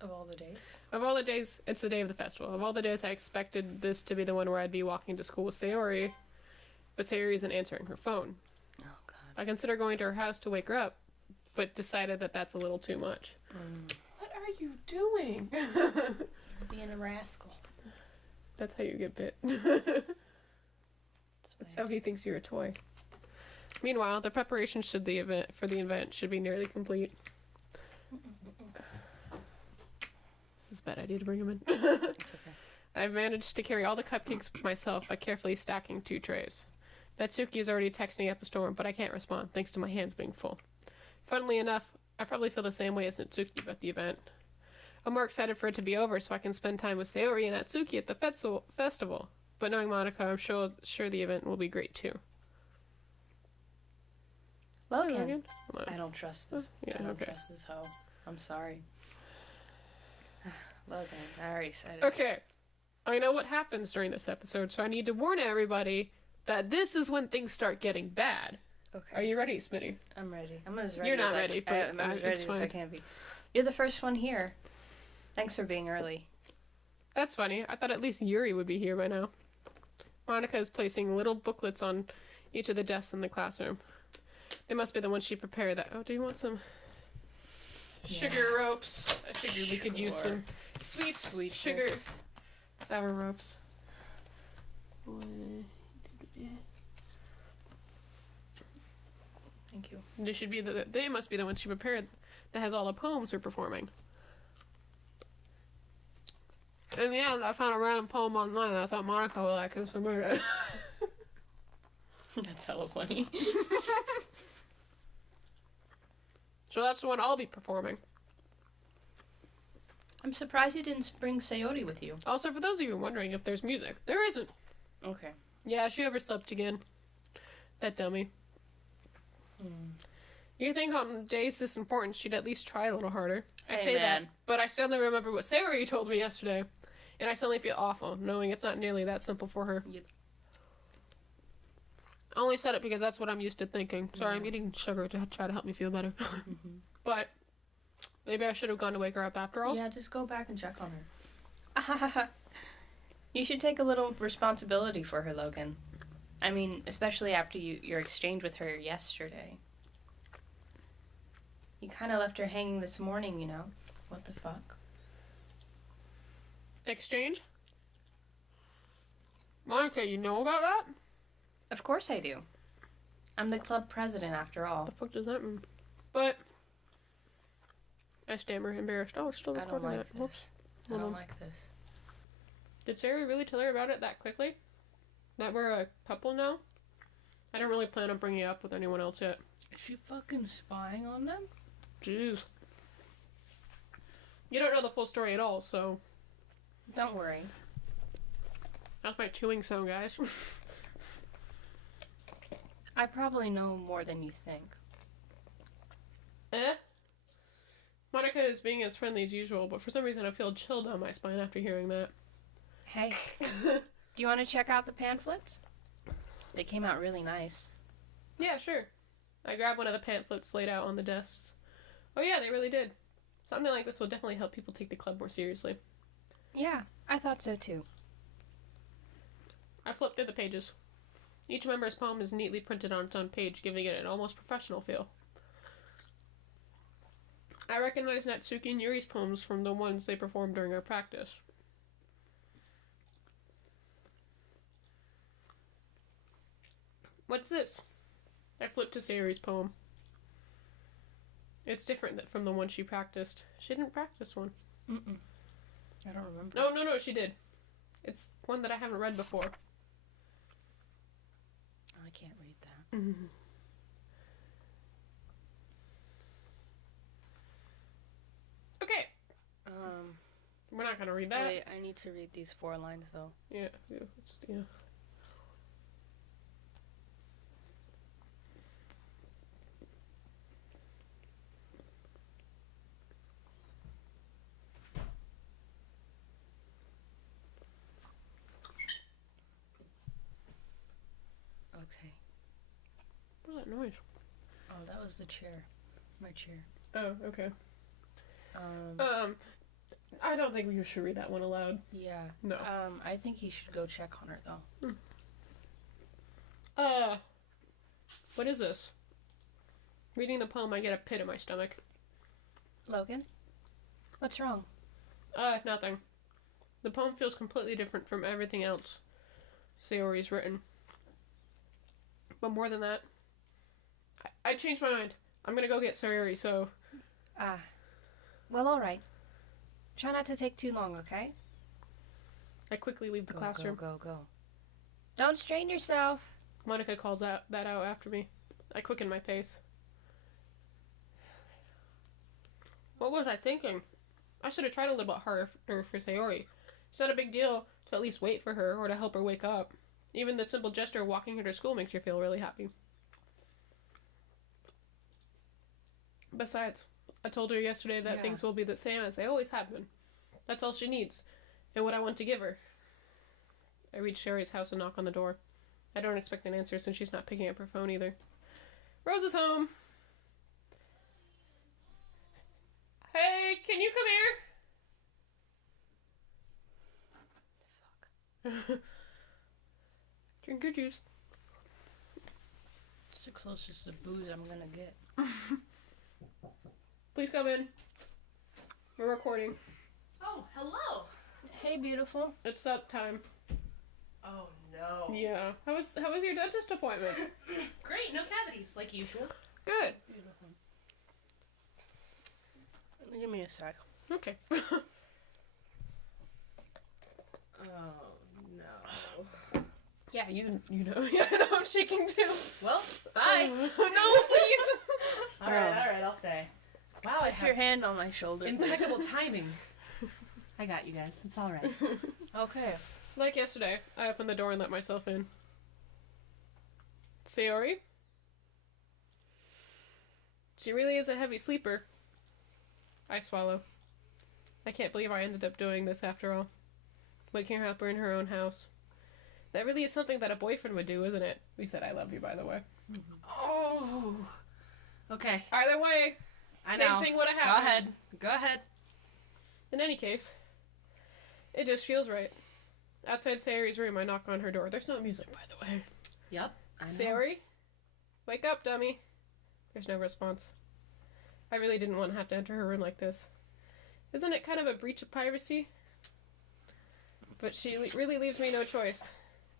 Of all the days? Of all the days, it's the day of the festival. Of all the days, I expected this to be the one where I'd be walking to school with Sayori, but Sayori isn't answering her phone. Oh, God. I consider going to her house to wake her up, but decided that that's a little too much. What are you doing? He's being a rascal. That's how you get bit. That's how he thinks you're a toy. Meanwhile, the preparations for the event should be nearly complete. This is a bad idea to bring him in. It's okay. I've managed to carry all the cupcakes myself by carefully stacking 2 trays. Natsuki is already texting up a storm, but I can't respond thanks to my hands being full. Funnily enough, I probably feel the same way as Natsuki about the event. I'm more excited for it to be over so I can spend time with Sayori and Natsuki at the festival. But knowing Monica, I'm sure the event will be great too. Logan. I don't trust this. Yeah, I don't okay. trust this hoe. I'm sorry. Logan, I already said it. Okay. I know what happens during this episode, so I need to warn everybody that this is when things start getting bad. Okay. Are you ready, Smitty? I'm ready. I'm as ready You're not as ready, but I'm as ready it's as fine. I can be. You're the first one here. Thanks for being early. That's funny. I thought at least Yuri would be here by now. Monica is placing little booklets on each of the desks in the classroom. They must be the ones she prepared. That. Oh, do you want some sugar ropes? I figured we could use some sweet sugar sour ropes. Thank you. They must be the ones she prepared that has all the poems we're performing. In the end, I found a random poem online and I thought Monica would like it, so maybe That's hella funny. So that's the one I'll be performing. I'm surprised you didn't bring Sayori with you. Also, for those of you wondering if there's music, there isn't. Okay. Yeah, she overslept again. That dummy. You think on days this important, she'd at least try a little harder. I Hey, say man. that, but I suddenly remember what Sayori told me yesterday, and I suddenly feel awful, knowing it's not nearly that simple for her. Yep. I only said it because that's what I'm used to thinking. Sorry, I'm eating sugar to try to help me feel better. But maybe I should have gone to wake her up after all. Yeah, just go back and check on her. You should take a little responsibility for her, Logan. I mean, especially after your exchange with her yesterday. You kind of left her hanging this morning, you know? What the fuck? Exchange? Monica, you know about that? Of course I do. I'm the club president, after all. What the fuck does that mean? But I stammer, embarrassed. Oh, it's still I recording don't like that. this. I Hold don't on. like this. Did Sarah really tell her about it that quickly? That we're a couple now? I don't really plan on bringing it up with anyone else yet. Is she fucking spying on them? Jeez. You don't know the full story at all, so Don't worry. that's my chewing sound, guys. I probably know more than you think. Monica is being as friendly as usual, but for some reason I feel chilled down my spine after hearing that. Hey, do you want to check out the pamphlets? They came out really nice. Yeah, sure. I grabbed one of the pamphlets laid out on the desks. Oh yeah, they really did. Something like this will definitely help people take the club more seriously. Yeah, I thought so too. I flipped through the pages. Each member's poem is neatly printed on its own page, giving it an almost professional feel. I recognize Natsuki and Yuri's poems from the ones they performed during our practice. What's this? I flipped to Sayori's poem. It's different from the one she practiced. She didn't practice one. I don't remember. No, she did. It's one that I haven't read before. I can't read that. Okay. We're not gonna read that. Wait, I need to read these 4 lines though. Yeah. Okay. What's that noise? Oh, that was the chair. My chair. Oh, okay. I don't think we should read that one aloud. Yeah. No. I think he should go check on her, though. What is this? Reading the poem, I get a pit in my stomach. Logan? What's wrong? Nothing. The poem feels completely different from everything else Sayori's written. But more than that, I changed my mind. I'm gonna go get Sayori, so... Well, alright. Try not to take too long, okay? I quickly leave the classroom. Go. Don't strain yourself. Monica calls that out after me. I quicken my pace. What was I thinking? I should have tried a little bit harder for Sayori. It's not a big deal to at least wait for her or to help her wake up. Even the simple gesture of walking her to school makes her feel really happy. Besides, I told her yesterday that things will be the same as they always have been. That's all she needs, and what I want to give her. I reach Sherry's house and knock on the door. I don't expect an answer since she's not picking up her phone either. Rose is home! Hey, can you come here? Drink your juice. It's the closest to booze I'm gonna get. Please come in. We're recording. Oh, hello. Hey, beautiful. It's that time. Oh no. Yeah. How was your dentist appointment? Great, no cavities, like usual. Good. Beautiful. Give me a sec. Okay. Oh no. Yeah, you know. Yeah, I know what she can do. Well, bye. No, please. All right, I'll stay. Wow, I Put your have hand on my shoulder. impeccable timing. I got you guys. It's all right. Okay. Like yesterday, I opened the door and let myself in. Sayori? She really is a heavy sleeper. I swallow. I can't believe I ended up doing this after all. Waking her up in her own house. That really is something that a boyfriend would do, isn't it? We said I love you, by the way. Oh. Okay. Either way, I same know. thing would have happened. Go ahead. In any case, it just feels right. Outside Sayori's room, I knock on her door. There's no music, by the way. Yep. I know. Sayori? Wake up, dummy. There's no response. I really didn't want to have to enter her room like this. Isn't it kind of a breach of privacy? But she really leaves me no choice.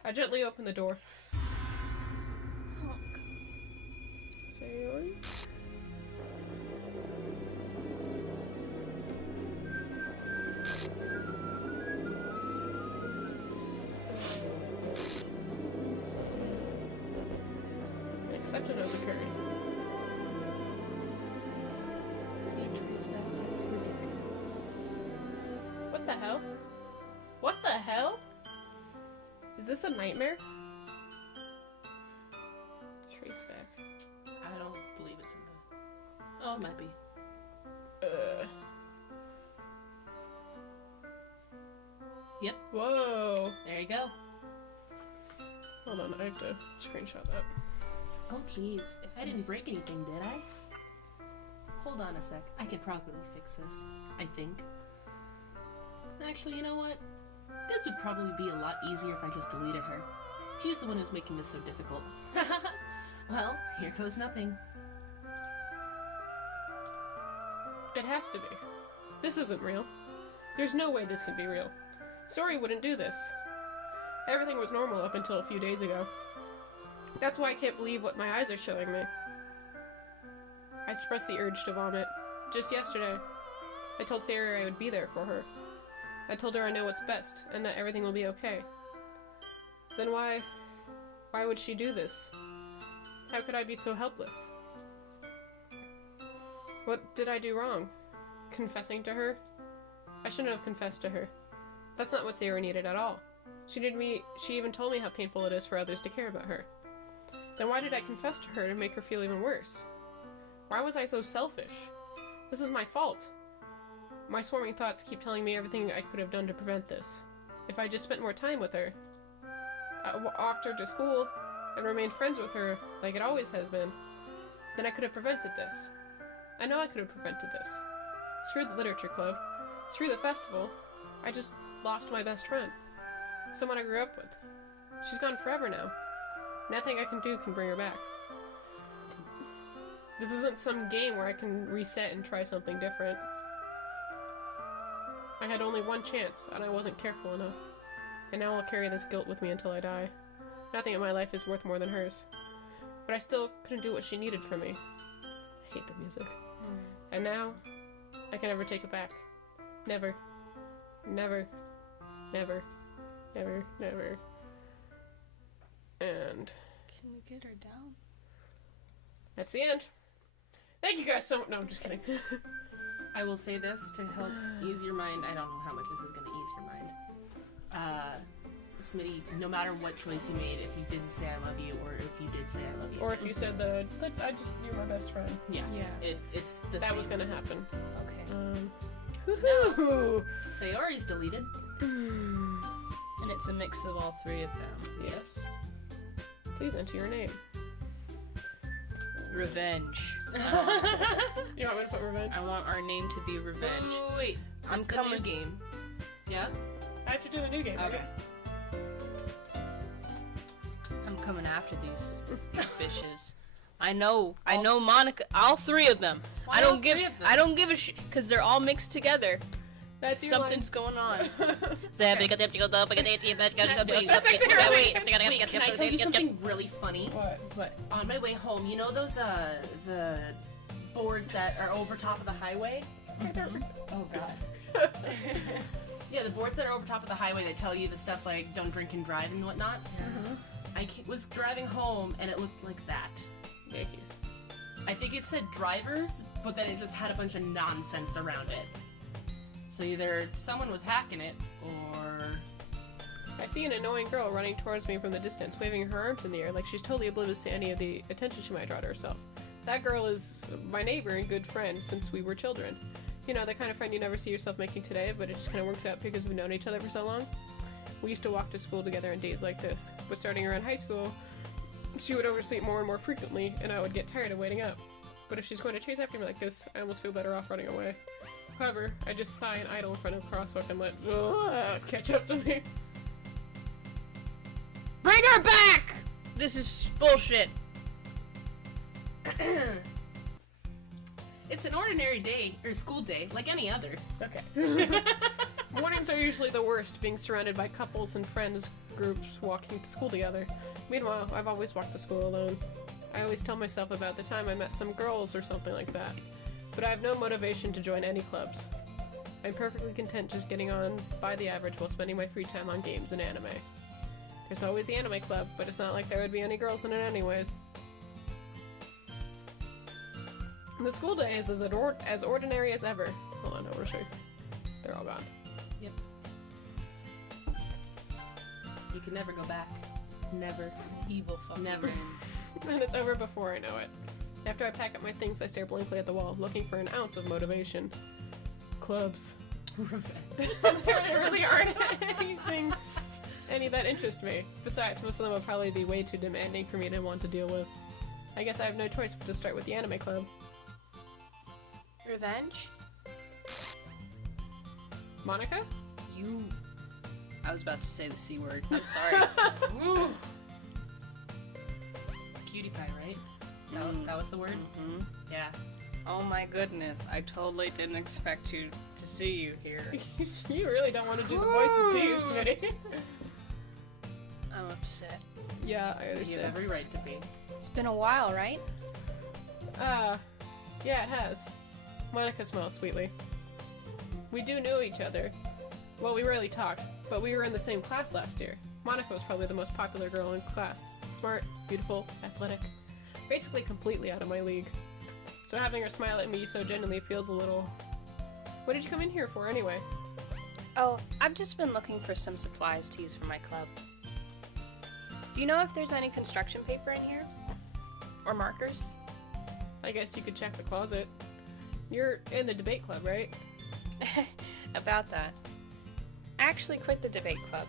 I gently open the door. Sayori? An exception has occurred. What the hell? What the hell? Is this a nightmare? Trace back. I don't believe it's in the... Oh, it might be. Yep. Whoa. There you go. Hold on, I have to screenshot that. Oh, jeez. If I didn't break anything, did I? Hold on a sec. I could probably fix this. I think. Actually, you know what? This would probably be a lot easier if I just deleted her. She's the one who's making this so difficult. Well, here goes nothing. It has to be. This isn't real. There's no way this can be real. Sori wouldn't do this. Everything was normal up until a few days ago. That's why I can't believe what my eyes are showing me. I suppressed the urge to vomit. Just yesterday, I told Sari I would be there for her. I told her I know what's best, and that everything will be okay. Then why would she do this? How could I be so helpless? What did I do wrong? Confessing to her? I shouldn't have confessed to her. That's not what Sarah needed at all. She even told me how painful it is for others to care about her. Then why did I confess to her to make her feel even worse? Why was I so selfish? This is my fault. My swarming thoughts keep telling me everything I could have done to prevent this. If I just spent more time with her, walked her to school, and remained friends with her like it always has been, then I could have prevented this. I know I could have prevented this. Screw the literature club. Screw the festival. I just lost my best friend. Someone I grew up with. She's gone forever now. Nothing I can do can bring her back. This isn't some game where I can reset and try something different. I had only one chance, and I wasn't careful enough. And now I'll carry this guilt with me until I die. Nothing in my life is worth more than hers. But I still couldn't do what she needed from me. I hate the music. And now, I can never take it back. Never. Never. Never. Never. Never. And... Can we get her down? that's the end. Thank you guys so much. No, I'm just kidding. I will say this to help ease your mind. I don't know how much this is going to ease your mind. Smitty, no matter what choice you made, if you didn't say I love you, or if you did say I love you. Or if you said you're my best friend. Yeah. It's the That same. was gonna happen. Okay. Woohoo! Sayori's deleted. And it's a mix of all three of them. Yes. Please enter your name. Revenge. You want me to put revenge? I want our name to be Revenge. Wait. I'm It's the coming. new game. Yeah? I have to do the new game. Okay. I'm coming after these bitches. I know Monica. All three of them. Why I all don't give. three of them? I don't give a shit because they're all mixed together. That's your Something's going on. That's Wait, That's actually really- Wait, can I tell you something really funny? What? On my way home, you know those the boards that are over top of the highway? Oh god. Yeah, the boards that are over top of the highway that tell you the stuff like don't drink and drive and whatnot. I was driving home and it looked like that. Yankees. I think it said drivers, but then it just had a bunch of nonsense around it. So either someone was hacking it, or... I see an annoying girl running towards me from the distance, waving her arms in the air like she's totally oblivious to any of the attention she might draw to herself. That girl is my neighbor and good friend since we were children. You know, the kind of friend you never see yourself making today, but it just kind of works out because we've known each other for so long. We used to walk to school together on days like this, but starting around high school, she would oversleep more and more frequently, and I would get tired of waiting up. But if she's going to chase after me like this, I almost feel better off running away. However, I just sigh and idle in front of the crosswalk and let catch up to me. Bring her back! This is bullshit. It's an ordinary day, or school day, like any other. Okay. Mornings are usually the worst, being surrounded by couples and friends groups walking to school together. Meanwhile, I've always walked to school alone. I always tell myself about the time I met some girls or something like that. But I have no motivation to join any clubs. I'm perfectly content just getting on by the average while spending my free time on games and anime. There's always the anime club, but it's not like there would be any girls in it anyways. The school day is as ordinary as ever. Hold on, I will show you. They're all gone. Yep. You can never go back. Never. Evil fucking Never. And it's over before I know it. After I pack up my things, I stare blankly at the wall, looking for an ounce of motivation. Clubs. Revenge. There really aren't any that interest me. Besides, most of them will probably be way too demanding for me to want to deal with. I guess I have no choice but to start with the anime club. Revenge? Monica? You... I was about to say the C word. I'm sorry. Ooh. Cutie pie, right? That was the word? Mm-hmm. Yeah. Oh my goodness. I totally didn't expect you to see you here. You really don't want to do the voices, do you, Smitty? I'm upset. Yeah, I You have understand. every right to be. It's been a while, right? Yeah, it has. Monica smells sweetly. We do know each other. Well, we rarely talk, but we were in the same class last year. Monica was probably the most popular girl in class. Smart, beautiful, athletic. Basically completely out of my league. So having her smile at me so genuinely feels a little... What did you come in here for anyway? Oh, I've just been looking for some supplies to use for my club. Do you know if there's any construction paper in here? Or markers? I guess you could check the closet. You're in the debate club, right? About that. I actually quit the debate club.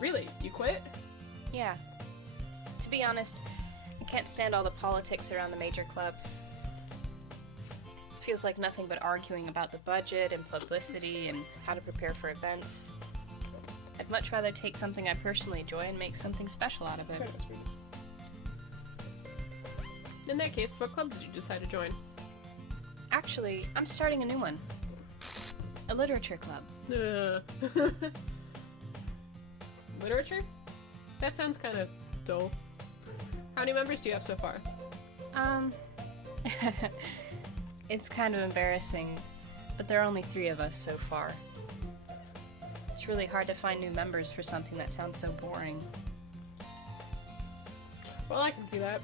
Really? You quit? Yeah. To be honest, I can't stand all the politics around the major clubs. Feels like nothing but arguing about the budget and publicity and how to prepare for events. I'd much rather take something I personally enjoy and make something special out of it. In that case, what club did you decide to join? Actually, I'm starting a new one. A literature club. Literature? That sounds kind of dull. How many members do you have so far? It's kind of embarrassing, but there are only 3 of us so far. It's really hard to find new members for something that sounds so boring. Well, I can see that.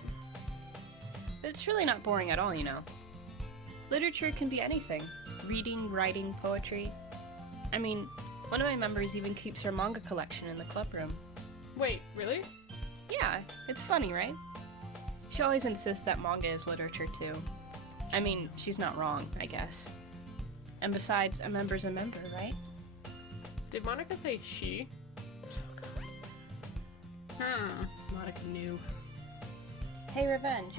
But it's really not boring at all, you know. Literature can be anything. Reading, writing, poetry. I mean, one of my members even keeps her manga collection in the club room. Wait, really? Yeah, it's funny, right? She always insists that manga is literature too. I mean, she's not wrong, I guess. And besides, a member's a member, right? Did Monica say she? Monica knew. Hey, Revenge.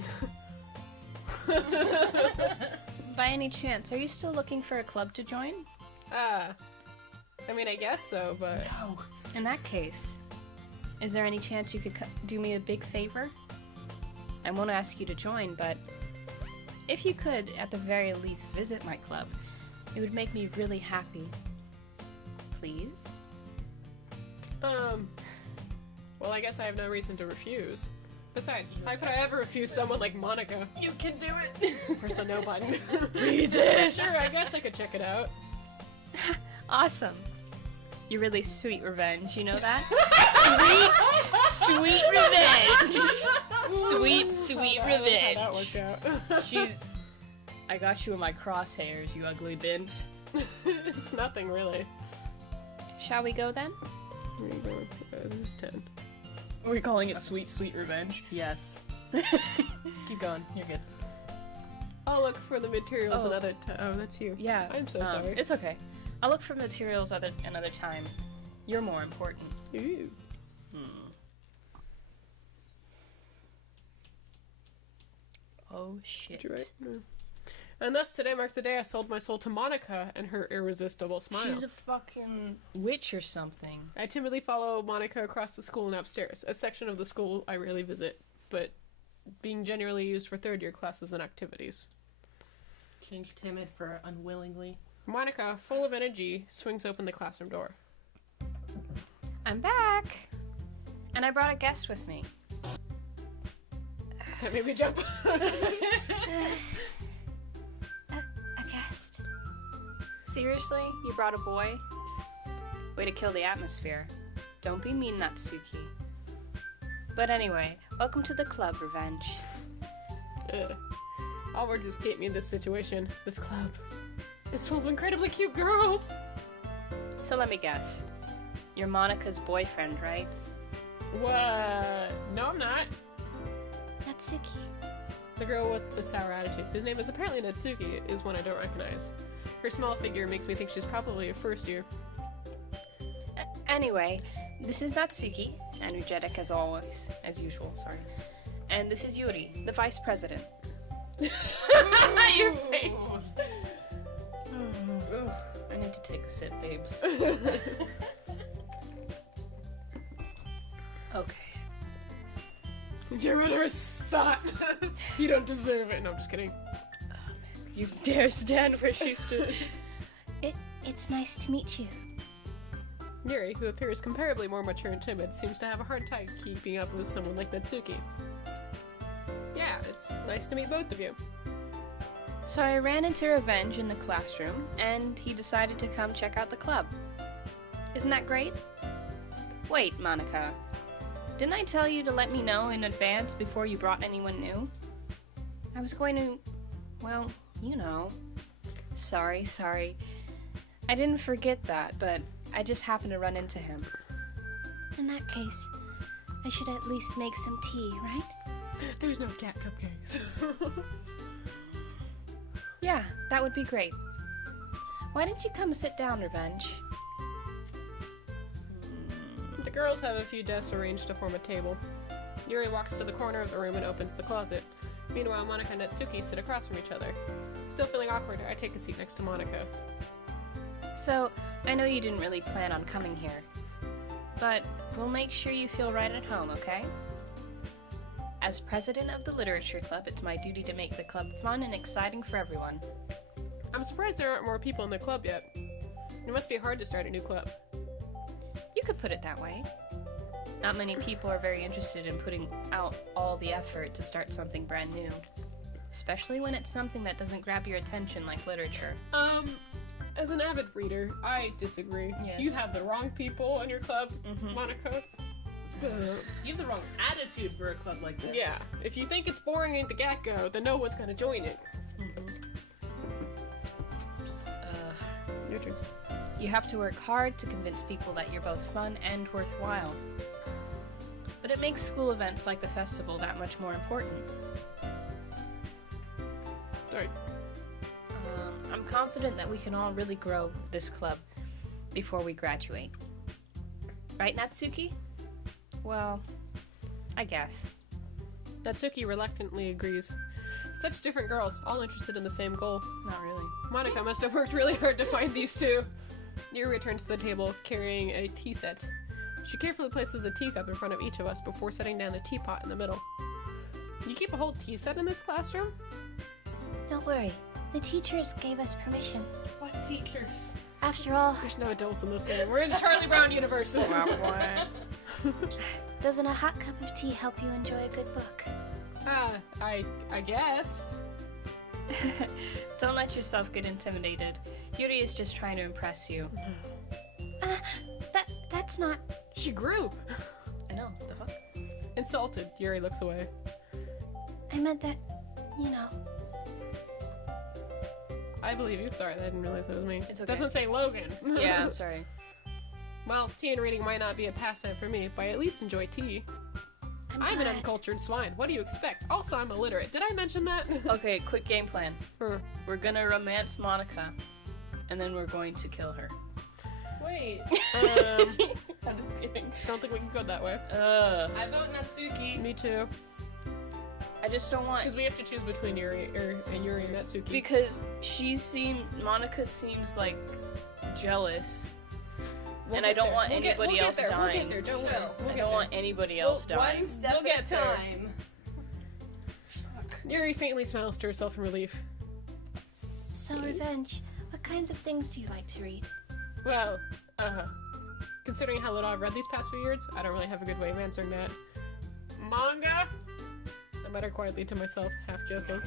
By any chance, are you still looking for a club to join? I mean, I guess so, but... No. In that case, is there any chance you could do me a big favor? I won't ask you to join, but if you could, at the very least, visit my club, it would make me really happy. Please? Well, I guess I have no reason to refuse. Besides, how could I ever refuse someone like Monica? You can do it! Where's the no button? Read it! Sure, I guess I could check it out. Awesome. You're really sweet, Revenge, you know that? Sweet Revenge! Sweet How Revenge! that worked out. She's... I got you in my crosshairs, you ugly bint. It's nothing, really. Shall we go then? This is 10. We're calling it Sweet Revenge. Yes. Keep going. You're good. I'll look for the materials Oh. another time. Oh, that's you. Yeah. I'm so sorry. It's okay. I'll look for materials another time. You're more important. Ooh. Oh, shit. Did you write? No. And thus, today marks the day I sold my soul to Monica and her irresistible smile. She's a fucking witch or something. I timidly follow Monica across the school and upstairs, a section of the school I rarely visit, but being generally used for third-year classes and activities. Change timid for unwillingly. Monica, full of energy, swings open the classroom door. I'm back! And I brought a guest with me. That made me jump. A guest? Seriously? You brought a boy? Way to kill the atmosphere. Don't be mean, Natsuki. But anyway, welcome to the club, Revenge. Ugh. All words escape me in this situation. This club. It's full of incredibly cute girls! So let me guess. You're Monica's boyfriend, right? What? No, I'm not. Natsuki. The girl with the sour attitude, whose name is apparently Natsuki, is one I don't recognize. Her small figure makes me think she's probably a first year. Anyway, this is Natsuki, energetic as always, as usual, sorry. And this is Yuri, the vice president. Your face! I need to take a sip, babes. Okay. Get rid of her spot! You don't deserve it. No, I'm just kidding. You dare stand where she stood. It's nice to meet you. Yuri, who appears comparably more mature and timid, seems to have a hard time keeping up with someone like Natsuki. Yeah, it's nice to meet both of you. So I ran into Revenge in the classroom, and he decided to come check out the club. Isn't that great? Wait, Monica. Didn't I tell you to let me know in advance before you brought anyone new? I was going to... well, you know. Sorry. I didn't forget that, but I just happened to run into him. In that case, I should at least make some tea, right? There's no cat cupcakes. Yeah, that would be great. Why didn't you come sit down, Revenge? The girls have a few desks arranged to form a table. Yuri walks to the corner of the room and opens the closet. Meanwhile, Monica and Natsuki sit across from each other. Still feeling awkward, I take a seat next to Monica. So, I know you didn't really plan on coming here, but we'll make sure you feel right at home, okay? As president of the Literature Club, it's my duty to make the club fun and exciting for everyone. I'm surprised there aren't more people in the club yet. It must be hard to start a new club. You could put it that way. Not many people are very interested in putting out all the effort to start something brand new. Especially when it's something that doesn't grab your attention like literature. As an avid reader, I disagree. Yes. You have the wrong people in your club, Monica. You have the wrong attitude for a club like this. Yeah, if you think it's boring at the get-go, then no one's gonna join it. Your turn. You have to work hard to convince people that you're both fun and worthwhile. But it makes school events like the festival that much more important. Alright. I'm confident that we can all really grow this club before we graduate. Right, Natsuki? Well, I guess. Natsuki reluctantly agrees. Such different girls, all interested in the same goal. Not really. Monica must have worked really hard to find these two. Yuri returns to the table, carrying a tea set. She carefully places a teacup in front of each of us before setting down the teapot in the middle. You keep a whole tea set in this classroom? Don't worry. The teachers gave us permission. What teachers? After all, There's no adults in this game. We're in Charlie Brown universe. doesn't a hot cup of tea help you enjoy a good book? I guess. Don't let yourself get intimidated. Yuri is just trying to impress you. That's not... She grew. I know, the fuck? Insulted, Yuri looks away. I meant that, you know... I believe you. Sorry, I didn't realize that was me. It's It okay. doesn't say Logan. Yeah, I'm sorry. Well, tea and reading might not be a pastime for me, but I at least enjoy tea. I'm an glad. uncultured swine. What do you expect? Also, I'm illiterate. Did I mention that? Okay, quick game plan. Huh. We're gonna romance Monica, and then we're going to kill her. Wait. I'm just kidding. Don't think we can go that way. I vote Natsuki. Me too. I just don't want... Because we have to choose between Yuri and Natsuki. Because Monica seems like jealous. And I don't want anybody else dying. We'll get there, don't worry. Chill. I don't want anybody else dying. One step We'll get at a there. time. Yuri faintly smiles to herself in relief. So, Revenge, what kinds of things do you like to read? Well, considering how little I've read these past few years, I don't really have a good way of answering that. Manga? I mutter quietly to myself, half joking.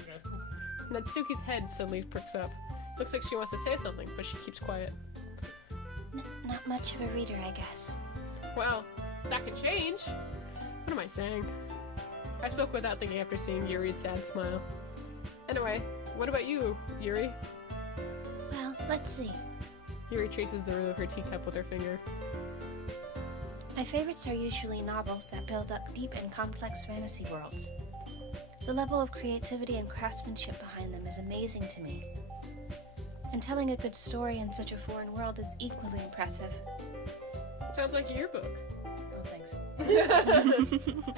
Natsuki's head suddenly pricks up. Looks like she wants to say something, but she keeps quiet. Not much of a reader, I guess. Well, that can change. What am I saying? I spoke without thinking after seeing Yuri's sad smile. Anyway, what about you, Yuri? Well, let's see. Yuri traces the rim of her teacup with her finger. My favorites are usually novels that build up deep and complex fantasy worlds. The level of creativity and craftsmanship behind them is amazing to me. And telling a good story in such a foreign world is equally impressive. Sounds like your book. Oh, thanks.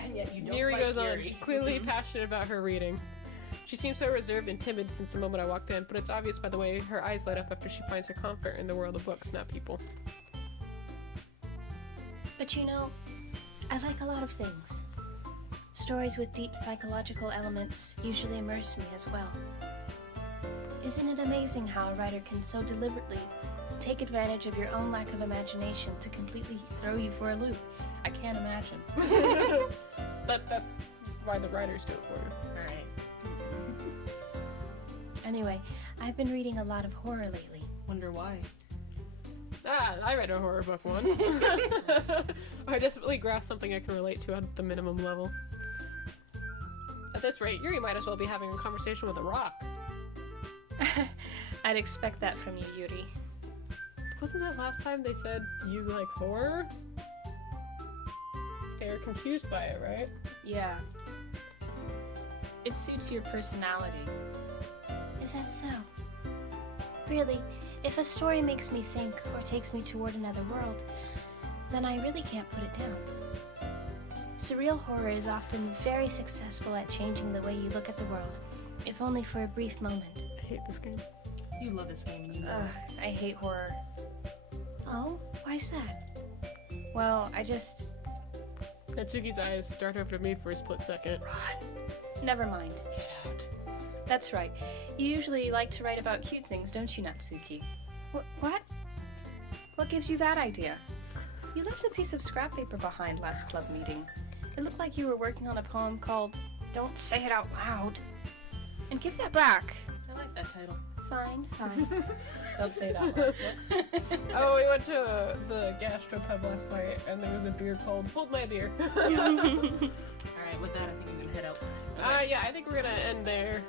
And yet you don't Yuri like goes Yuri. on, clearly passionate about her reading. She seems so reserved and timid since the moment I walked in, but it's obvious by the way her eyes light up after she finds her comfort in the world of books, not people. But you know, I like a lot of things. Stories with deep psychological elements usually immerse me as well. Isn't it amazing how a writer can so deliberately take advantage of your own lack of imagination to completely throw you for a loop? I can't imagine. That's why the writers do it for you. Alright. Anyway, I've been reading a lot of horror lately. Wonder why. I read a horror book once. I desperately grasped something I can relate to at the minimum level. At this rate, Yuri might as well be having a conversation with a rock. I'd expect that from you, Yuri. Wasn't that last time they said you like horror? They were confused by it, right? Yeah. It suits your personality. Is that so? Really, if a story makes me think or takes me toward another world, then I really can't put it down. Surreal horror is often very successful at changing the way you look at the world, if only for a brief moment. hate this game. You love this game and you know Ugh, I hate horror. Oh, why's that? Well, I just... Natsuki's eyes dart over to me for a split second. Never mind. Get out. That's right. You usually like to write about cute things, don't you, Natsuki? What? What gives you that idea? You left a piece of scrap paper behind last club meeting. It looked like you were working on a poem called Don't Say It Out Loud. And give that back. I like that title. Fine. Don't say it out loud. Oh, we went to the gastropub last night, and there was a beer called Hold My Beer. Alright, with that, I think I'm gonna head out. Yeah, I think we're gonna end there.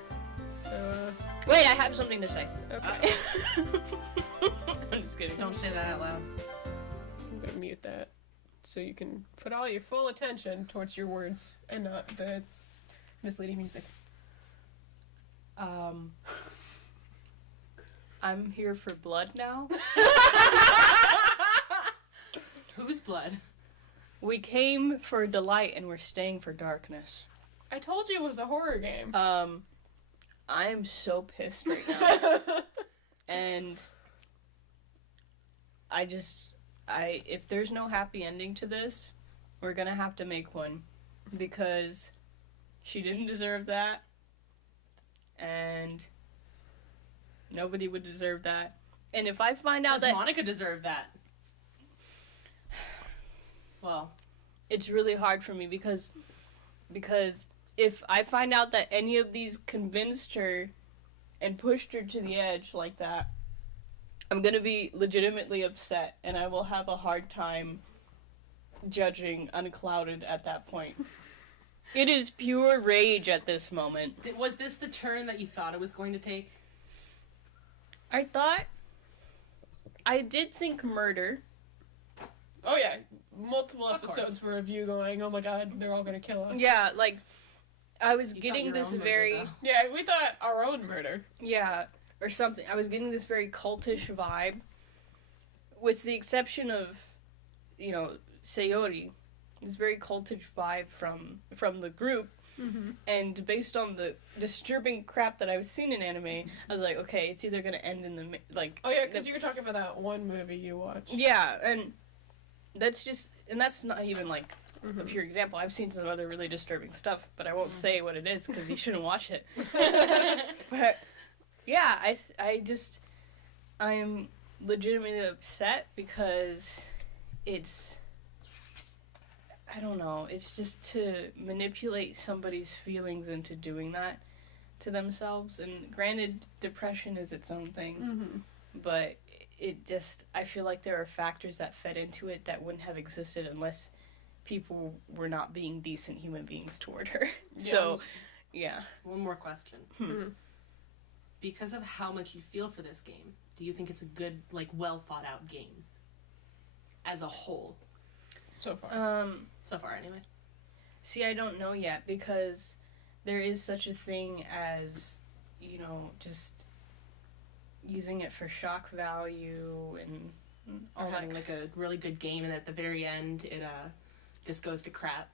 So, Wait, I have something to say. okay. I'm just kidding. Don't say that out loud. I'm gonna mute that. So you can put all your full attention towards your words and not the misleading music. I'm here for blood now. Whose blood? We came for delight and we're staying for darkness. I told you it was a horror game. I am so pissed right now. And if there's no happy ending to this, we're gonna have to make one. Because she didn't deserve that. And nobody would deserve that. And if I find out Does that... Monica deserve that? Well, It's really hard for me because if I find out that any of these convinced her and pushed her to the edge like that, I'm gonna be legitimately upset and I will have a hard time judging unclouded at that point. It is pure rage at this moment. was this the turn that you thought it was going to take? I did think murder. Oh yeah, multiple Of course. episodes were of you going, oh my god, they're all gonna kill us. Yeah, like, I was You getting thought your this own very... murder, Yeah, we thought our own murder. Yeah, or something. I was getting this very cultish vibe, with the exception of, Sayori. This very cultish vibe from the group, and based on the disturbing crap that I was seeing in anime, I was like, okay, it's either gonna end in Oh yeah, because you were talking about that one movie you watched. yeah, and that's not even like a pure example. I've seen some other really disturbing stuff, but I won't say what it is because you shouldn't watch it. But yeah, I am legitimately upset because I don't know, it's just to manipulate somebody's feelings into doing that to themselves. And granted, depression is its own thing, but I feel like there are factors that fed into it that wouldn't have existed unless people were not being decent human beings toward her. Yes. So, yeah. One more question. Because of how much you feel for this game, do you think it's a good, well thought out game? As a whole. So far. So far, anyway. See, I don't know yet because there is such a thing as, just using it for shock value and all Or that. having a really good game and at the very end it just goes to crap.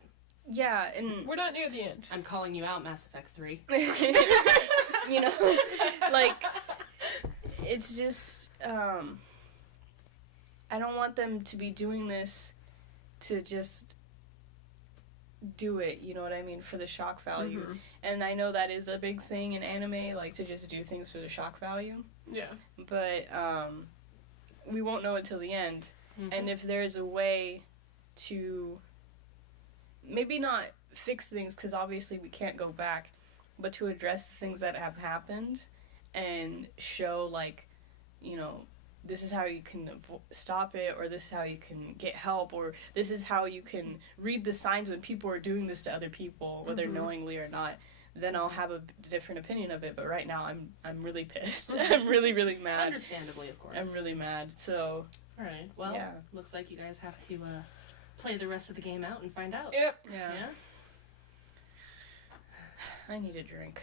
Yeah, and We're not near the end. I'm calling you out, Mass Effect 3. It's just, I don't want them to be doing this to just do it, you know what I mean, for the shock value. And I know that is a big thing in anime, to just do things for the shock value. Yeah. But, we won't know until the end. And if there's a way to maybe not fix things, because obviously we can't go back, but to address the things that have happened and show, this is how you can stop it, or this is how you can get help, or this is how you can read the signs when people are doing this to other people, whether knowingly or not, then I'll have a different opinion of it. But right now, I'm really pissed. I'm really, really mad. Understandably, of course. I'm really mad, so... Alright, well, Yeah. looks like you guys have to play the rest of the game out and find out. Yep. Yeah. Yeah? I need a drink.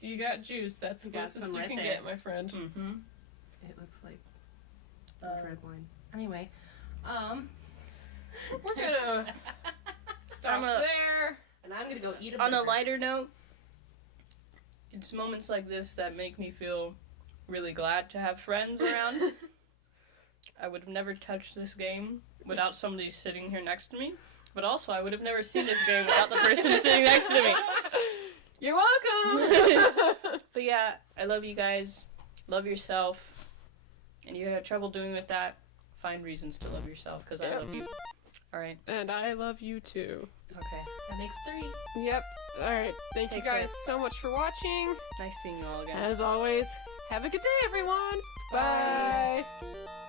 You got juice. That's the You got closest some you right can there. get, my friend. Mm-hmm. It looks like red wine. Anyway, We're gonna stop I'm a- there. and I'm gonna go eat a On a burger. lighter note, it's moments like this that make me feel really glad to have friends around. I would have never touched this game without somebody sitting here next to me, but also I would have never seen this game without the person sitting next to me. You're welcome! But yeah, I love you guys. Love yourself. And you have trouble doing with that, find reasons to love yourself, because I love you. Alright. And I love you too. Okay. That makes 3. Yep. Alright, thank Take you guys care. so much for watching. Nice seeing you all again. As always, have a good day, everyone. Bye. Bye.